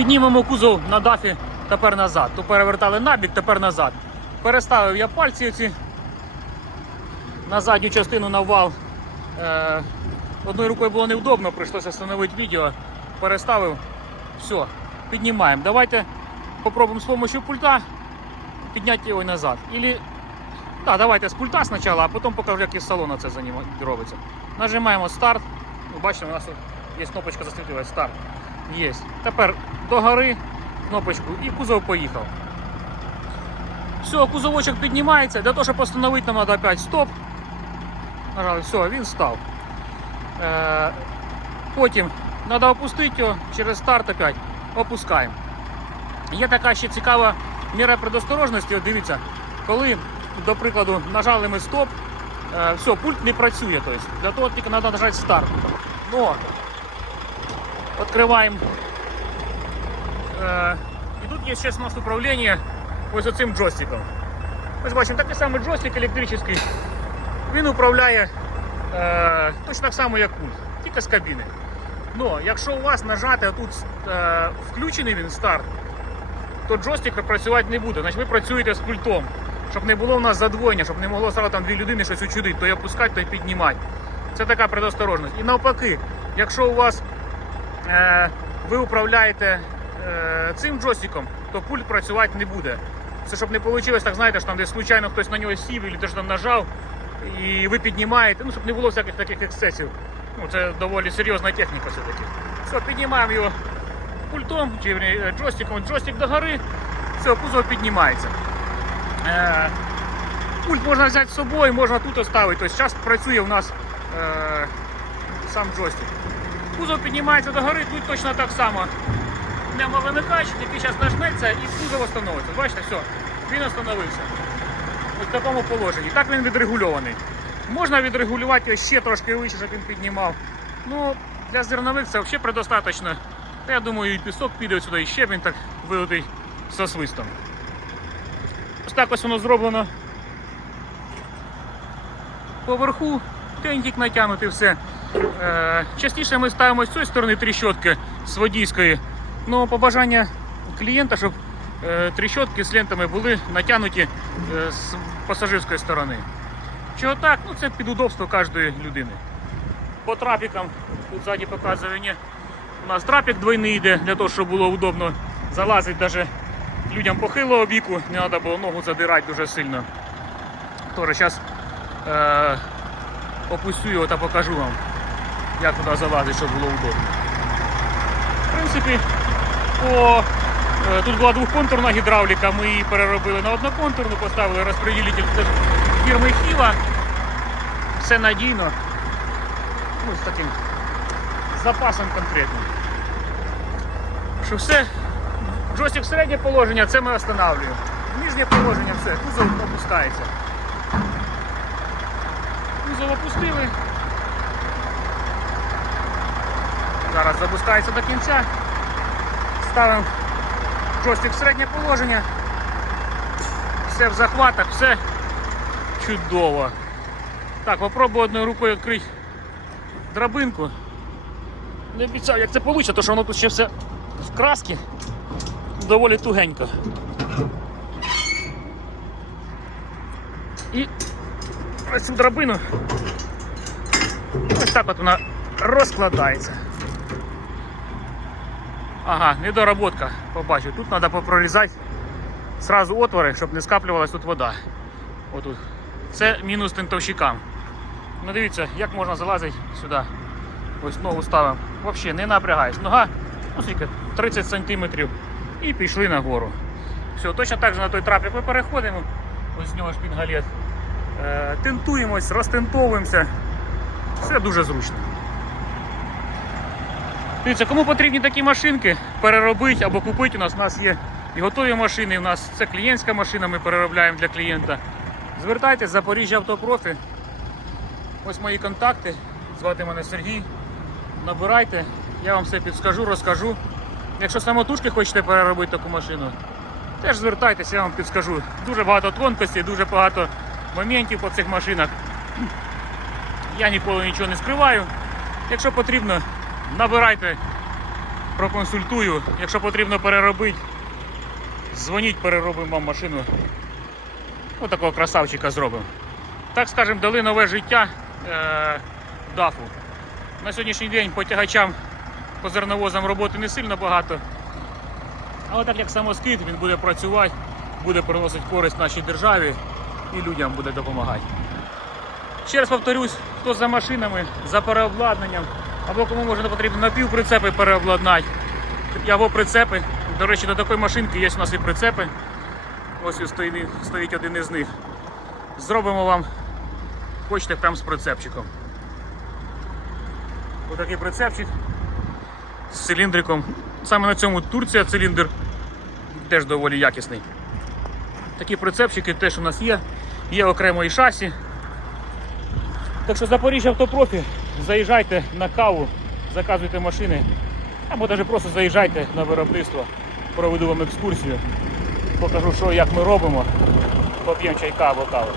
Піднімемо кузов на дафі тепер назад. То перевертали набік, тепер назад. Переставив я пальці ці на задню частину на вал. Е, одною рукою було невдобно, прийшлося встановити відео. Переставив. Все, піднімаємо. Давайте попробуємо з допомогою пульта підняти його назад. Ілі... Так, давайте з пульта спочатку, а потім покажу, як із салону це робиться. Нажимаємо старт. Ви бачите, у нас є кнопочка засвітилась старт. Є. Тепер догори кнопочку і кузов поїхав. Все, кузовочок піднімається. Для того, щоб встановити, нам треба опять стоп. Нажали, все, він став. Е, потім треба опустити його через старт опять. Опускаємо. Є така ще цікава міра предосторожності. От дивіться, коли, до прикладу, нажали ми стоп, е, все, пульт не працює. Тобто, для того тільки треба нажати старт. Но відкриваємо. Е, і тут є ще у нас управління ось оцим джойстиком. Ось бачимо, такий самий джойстик електричний. Він управляє е, точно так само, як пульт, тільки з кабіни. Но якщо у вас нажати тут е, включений він старт, то джойстик працювати не буде. Значить ви працюєте з пультом, щоб не було у нас задвоєння, щоб не могло сразу там дві людини щось учудити, то й опускати, то й піднімати. Це така предосторожність. І навпаки, якщо у вас ви управляєте е, цим джойстиком, то пульт працювати не буде. Це щоб не вийшло, так знаєте, що там десь случайно хтось на нього сів, або теж там нажав, і ви піднімаєте, ну щоб не було всяких таких ексцесів. Ну, це доволі серйозна техніка все-таки. Все, піднімаємо його пультом чи джойстиком, джойстик догори, все, кузов піднімається. Е, пульт можна взяти з собою, можна тут оставити. Тобто зараз працює у нас е, сам джойстик. Кузов піднімається догори, тут точно так само. Нема вимикач, який зараз нажметься і кузов встановиться. Бачите, все, він встановився. В такому положенні. Так він відрегульований. Можна відрегулювати його ще трошки вище, щоб він піднімав. Ну, для зернових це взагалі предостаточно. Та я думаю, і пісок піде сюди, і ще він так вилитий со свистом. Ось так ось воно зроблено. Поверху тентик натягнутий все. Е, частіше ми ставимо з цієї сторони тріщотки з водійської. Ну, побажання клієнта, щоб е, тріщотки з лентами були натягнуті е, з пасажирської сторони. Чого так? Ну це під удобство кожної людини. По трапікам, тут ззаді показує, ні, у нас трапік двойний йде, для того, щоб було удобно залазити навіть людям похилого віку, не треба було ногу задирати дуже сильно. Тоже зараз е, опустю його та покажу вам, як туди залазити, щоб було удобно. В принципі, по, е, тут була двохконтурна гідравліка, ми її переробили на одноконтурну, поставили розподілитель фірми Хіва. Все надійно. Ну, з таким запасом конкретним. Що все, джойстик середнє положення, це ми встановлюємо. Нижнє положення все, кузов опускається. Кузов опустили. Зараз запускається до кінця. Ставимо джойстик в середнє положення. Все в захватах, все чудово. Так, попробую одною рукою відкрити драбинку. Не обіцяв, як це вийде, тому що воно тут ще все в краски доволі тугенько. І ось цю драбину ось так от вона розкладається. Ага, недоработка, побачив. Тут треба попрорізати сразу отвори, щоб не скаплювалась тут вода. Отут. Це мінус тентовщикам. Ну дивіться, як можна залазити сюди. Ось ногу ставимо. Взагалі не напрягаюсь. Нога ну, скільки, 30 см і пішли нагору. Все, точно так же на той трапік ми переходимо. Ось з нього шпінгалет. Е, тентуємось, розтентовуємося. Все дуже зручно. Дивіться, кому потрібні такі машинки, переробити або купити, у нас у нас є і готові машини, у нас це клієнтська машина, ми переробляємо для клієнта. Звертайтесь, Запоріжжя Автопрофі. Ось мої контакти. Звати мене Сергій. Набирайте, я вам все підскажу, розкажу. Якщо самотужки хочете переробити таку машину, теж звертайтеся, я вам підскажу. Дуже багато тонкостей, дуже багато моментів по цих машинах. Я ніколи нічого не скриваю. Якщо потрібно, набирайте, проконсультую. Якщо потрібно переробити, дзвоніть, переробимо вам машину. Отакого красавчика зробимо. Так скажемо, дали нове життя е, дафу. На сьогоднішній день по тягачам, по зерновозам роботи не сильно багато. Але так як самоскид, він буде працювати, буде приносити користь нашій державі і людям буде допомагати. Ще раз повторюсь, хто за машинами, за переобладнанням, або кому може не потрібно напівприцепи переобладнати, або прицепи. До речі, до такої машинки є у нас і прицепи. Ось стоїть один із них. Зробимо вам, хочете прямо з прицепчиком. Ось такий прицепчик з циліндриком. Саме на цьому Турція циліндр теж доволі якісний. Такі прицепчики теж у нас є. Є окремо і шасі. Так що Запоріжжя автопрофі, заїжджайте на каву, заказуйте машини, або навіть просто заїжджайте на виробництво, проведу вам екскурсію, покажу, що як ми робимо, поп'ємо чайка або каву.